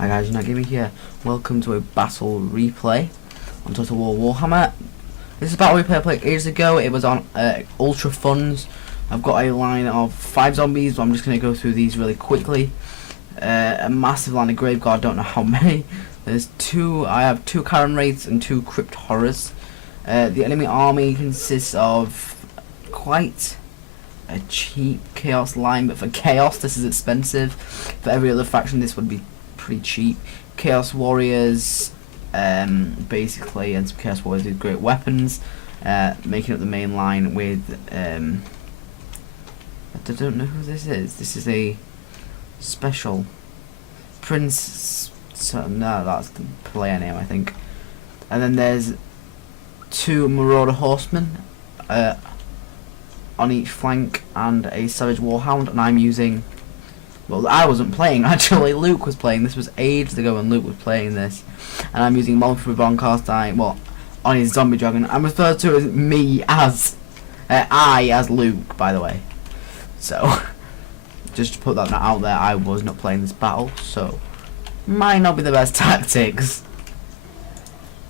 Hi guys, Nagimi here. Welcome to a battle replay on Total War Warhammer. This is a battle replay I played ages ago. It was on Ultra Funds. I've got a line of 5 zombies, but I'm just going to go through these really quickly. A massive line of Grave Guard, don't know how many. I have 2 Karen Wraiths and 2 Crypt Horrors. The enemy army consists of quite a cheap Chaos line, but for Chaos this is expensive. For every other faction this would be pretty cheap. Chaos Warriors, basically, and some Chaos Warriors with great weapons, making up the main line with, I don't know who this is. This is a special Prince, so, no, that's the player name, I think. And then there's 2 Marauder Horsemen on each flank and a Savage Warhound, and I'm using, well, I wasn't playing actually, Luke was playing. This was ages ago when Luke was playing this, and I'm using Malfred von Karstein, well, on his zombie dragon. I'm referred to as me as I as Luke, by the way. So just to put that out there, I was not playing this battle, so might not be the best tactics.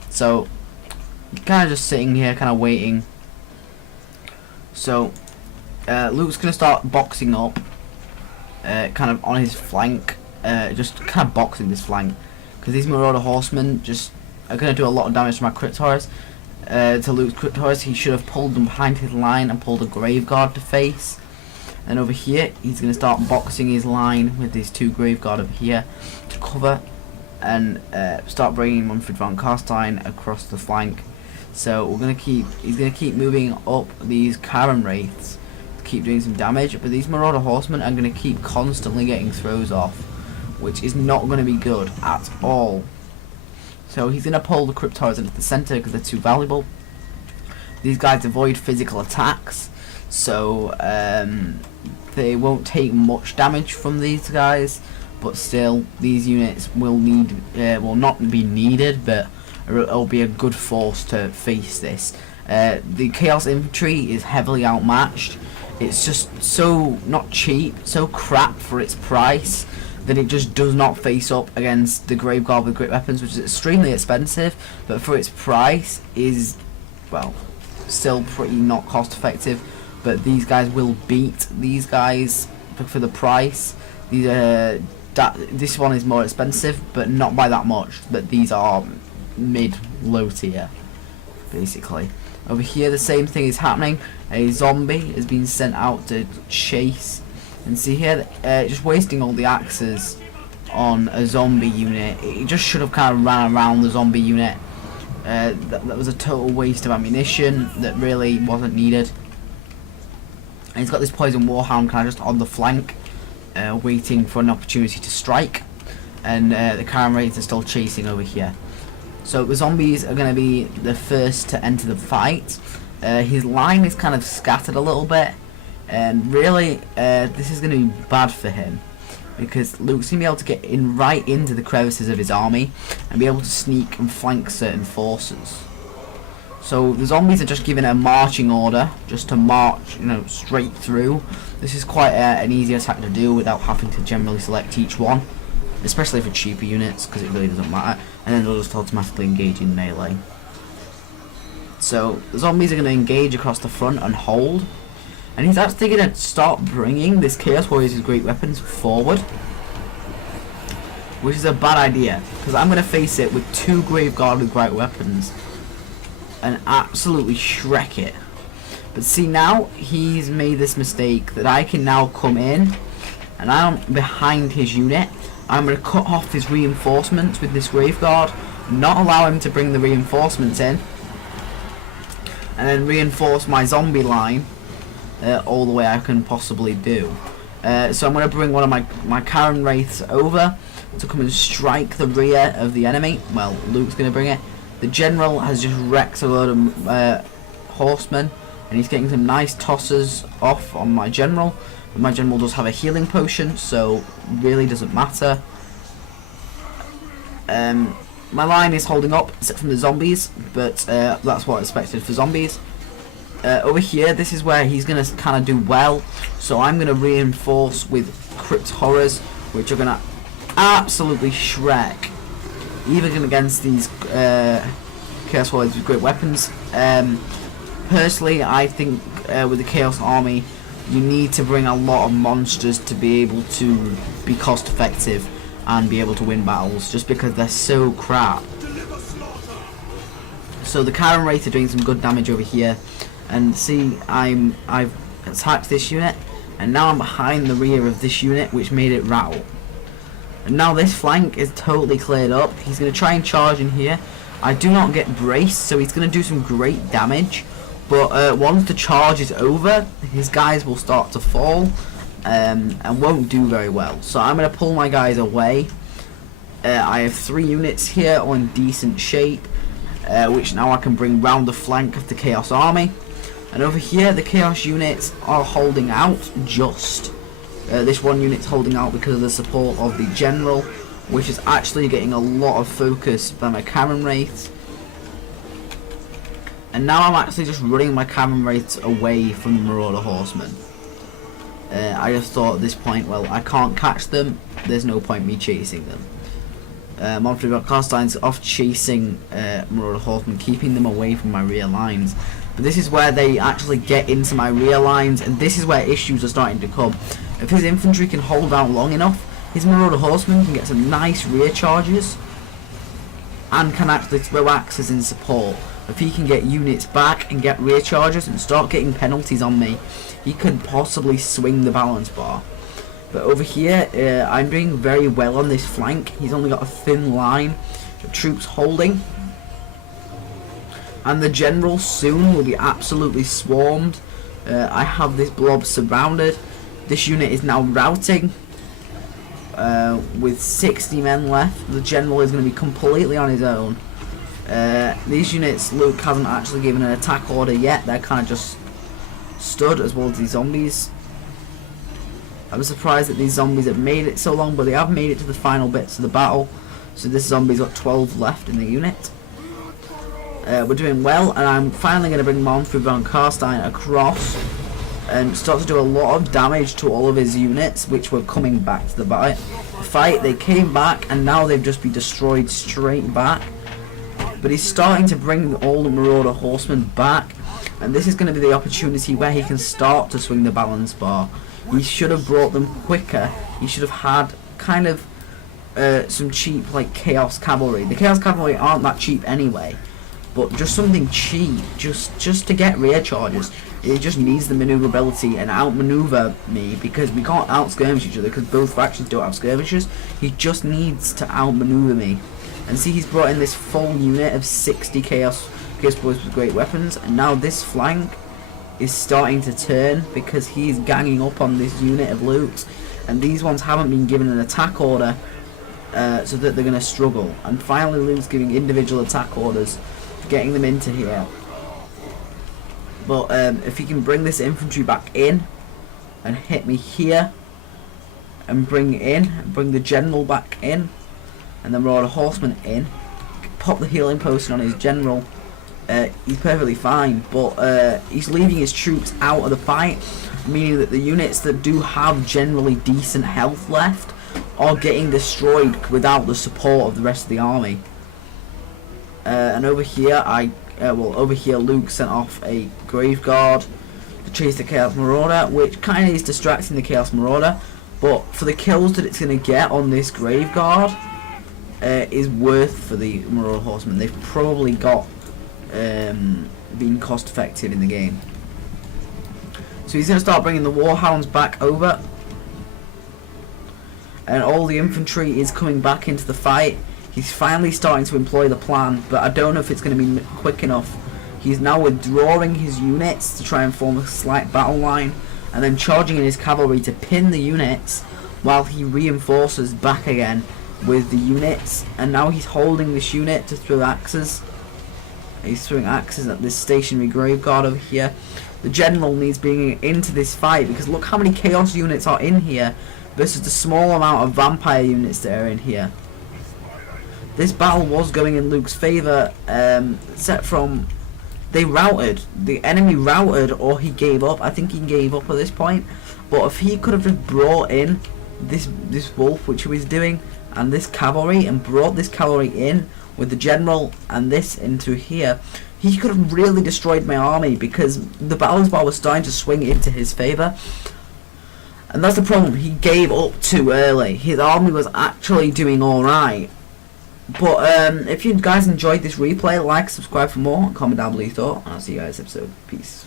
So kind of just sitting here, kind of waiting. So Luke's gonna start boxing up, kind of on his flank, just kind of boxing this flank, because these Marauder Horsemen just are gonna do a lot of damage to my Crypt Horrors. To Luke's Crypt Horrors, he should have pulled them behind his line and pulled a Grave Guard to face. And over here, he's gonna start boxing his line with these 2 Grave Guard over here to cover, and start bringing Manfred von Karstein across the flank. So he's gonna keep moving up these Karen Wraiths to keep doing some damage, but these Marauder Horsemen are gonna keep constantly getting throws off, which is not gonna be good at all. So he's gonna pull the Crypt Horrors into the center because they're too valuable. These guys avoid physical attacks, so they won't take much damage from these guys, but still these units will not be needed, but it'll be a good force to face this. The Chaos Infantry is heavily outmatched. It's just so not cheap, so crap for its price, that it just does not face up against the Grave Guard with great weapons, which is extremely expensive, but for its price is, well, still pretty not cost effective. But these guys will beat these guys for the price. This one is more expensive, but not by that much. But these are mid-low tier, basically. Over here the same thing is happening. A zombie is being sent out to chase, and see here, just wasting all the axes on a zombie unit. It just should have kind of ran around the zombie unit. That was a total waste of ammunition that really wasn't needed. And he's got this Poison Warhound kind of just on the flank, waiting for an opportunity to strike, and the Karen Wraiths are still chasing over here. So the zombies are going to be the first to enter the fight. His line is kind of scattered a little bit, and really this is going to be bad for him, because Luke's going to be able to get in right into the crevices of his army and be able to sneak and flank certain forces. So the zombies are just given a marching order just to march, straight through. This is quite an easy attack to do without having to generally select each one, especially for cheaper units, because it really doesn't matter, and then they'll just automatically engage in melee. So the zombies are going to engage across the front and hold, and he's actually going to start bringing this Chaos Warriors with great weapons forward, which is a bad idea, because I'm going to face it with 2 Grave Guard with great weapons and absolutely shrek it. But see, now he's made this mistake that I can now come in, and I'm behind his unit. I'm going to cut off his reinforcements with this Grave Guard, not allow him to bring the reinforcements in, and then reinforce my zombie line all the way I can possibly do. So I'm going to bring one of my Karen Wraiths over to come and strike the rear of the enemy. Well, Luke's going to bring it. The General has just wrecked a load of horsemen, and he's getting some nice tosses off on my General. But my General does have a healing potion, so really doesn't matter. My line is holding up, except from the zombies, but that's what I expected for zombies. Over here, this is where he's going to kind of do well, so I'm going to reinforce with Crypt Horrors, which are going to absolutely Shrek, even against these Chaos Warriors with great weapons. Personally, I think with the Chaos Army, you need to bring a lot of monsters to be able to be cost effective and be able to win battles, just because they're so crap. So the Karen Wraith are doing some good damage over here, and see, I've attacked this unit, and now I'm behind the rear of this unit, which made it rattle. And now this flank is totally cleared up. He's going to try and charge in here. I do not get braced, so he's going to do some great damage. But once the charge is over, his guys will start to fall and won't do very well. So I'm going to pull my guys away. I have 3 units here all in decent shape, which now I can bring round the flank of the Chaos Army. And over here, the Chaos units are holding out just. This one unit's holding out because of the support of the General, which is actually getting a lot of focus by my Karen Wraiths. And now I'm actually just running my Karen Wraiths away from the Marauder Horsemen. I just thought at this point, well, I can't catch them, there's no point me chasing them. Obviously we've got Carstine's off chasing Marauder Horsemen, keeping them away from my rear lines. But this is where they actually get into my rear lines, and this is where issues are starting to come. If his infantry can hold out long enough, his Marauder Horsemen can get some nice rear charges and can actually throw axes in support. If he can get units back and get rear charges and start getting penalties on me, he could possibly swing the balance bar. But over here, I'm doing very well on this flank. He's only got a thin line of troops holding. And the General soon will be absolutely swarmed. I have this blob surrounded. This unit is now routing. With 60 men left, the General is going to be completely on his own. These units, Luke hasn't actually given an attack order yet. They're kind of just stood, as well as these zombies. I was surprised that these zombies have made it so long, but they have made it to the final bits of the battle. So this zombie's got 12 left in the unit. We're doing well, and I'm finally going to bring Manfred von Carstein across and start to do a lot of damage to all of his units, which were coming back to the fight. They came back, and now they've just been destroyed straight back. But he's starting to bring all the Marauder Horsemen back, and this is going to be the opportunity where he can start to swing the balance bar. He should have brought them quicker. He should have had kind of some cheap like Chaos Cavalry. The Chaos Cavalry aren't that cheap anyway, but just something cheap, just to get rear charges. It just needs the maneuverability and outmaneuver me, because we can't out-skirmish each other because both factions don't have skirmishers. He just needs to outmaneuver me. And see, he's brought in this full unit of 60 Chaos Boys with great weapons, and now this flank is starting to turn because he's ganging up on this unit of Luke's, and these ones haven't been given an attack order, so that they're going to struggle. And finally Luke's giving individual attack orders, getting them into here. But if he can bring this infantry back in and hit me here and bring the General back in, and then Marauder Horseman in, pop the healing potion on his General, he's perfectly fine. But he's leaving his troops out of the fight, meaning that the units that do have generally decent health left are getting destroyed without the support of the rest of the army. And over here, over here Luke sent off a Grave Guard to chase the Chaos Marauder, which kind of is distracting the Chaos Marauder, but for the kills that it's going to get on this Grave Guard, is worth for the Marauder Horsemen. They've probably got been cost effective in the game. So he's going to start bringing the Warhounds back over, and all the infantry is coming back into the fight. He's finally starting to employ the plan, but I don't know if it's going to be quick enough. He's now withdrawing his units to try and form a slight battle line, and then charging in his cavalry to pin the units while he reinforces back again with the units. And now he's holding this unit to throw axes. He's throwing axes at this stationary Grave Guard over here. The General needs being into this fight, because look how many Chaos units are in here versus the small amount of Vampire units that are in here. This battle was going in Luke's favour, except from they routed. The enemy routed, or he gave up. I think he gave up at this point. But if he could have just brought in this wolf, which he was doing, and this cavalry and brought this cavalry in with the general and this into here, he could have really destroyed my army because the balance bar was starting to swing into his favour. And that's the problem, he gave up too early. His army was actually doing alright. But if you guys enjoyed this replay, like, subscribe for more, and comment down below your thought, and I'll see you guys next episode. Peace.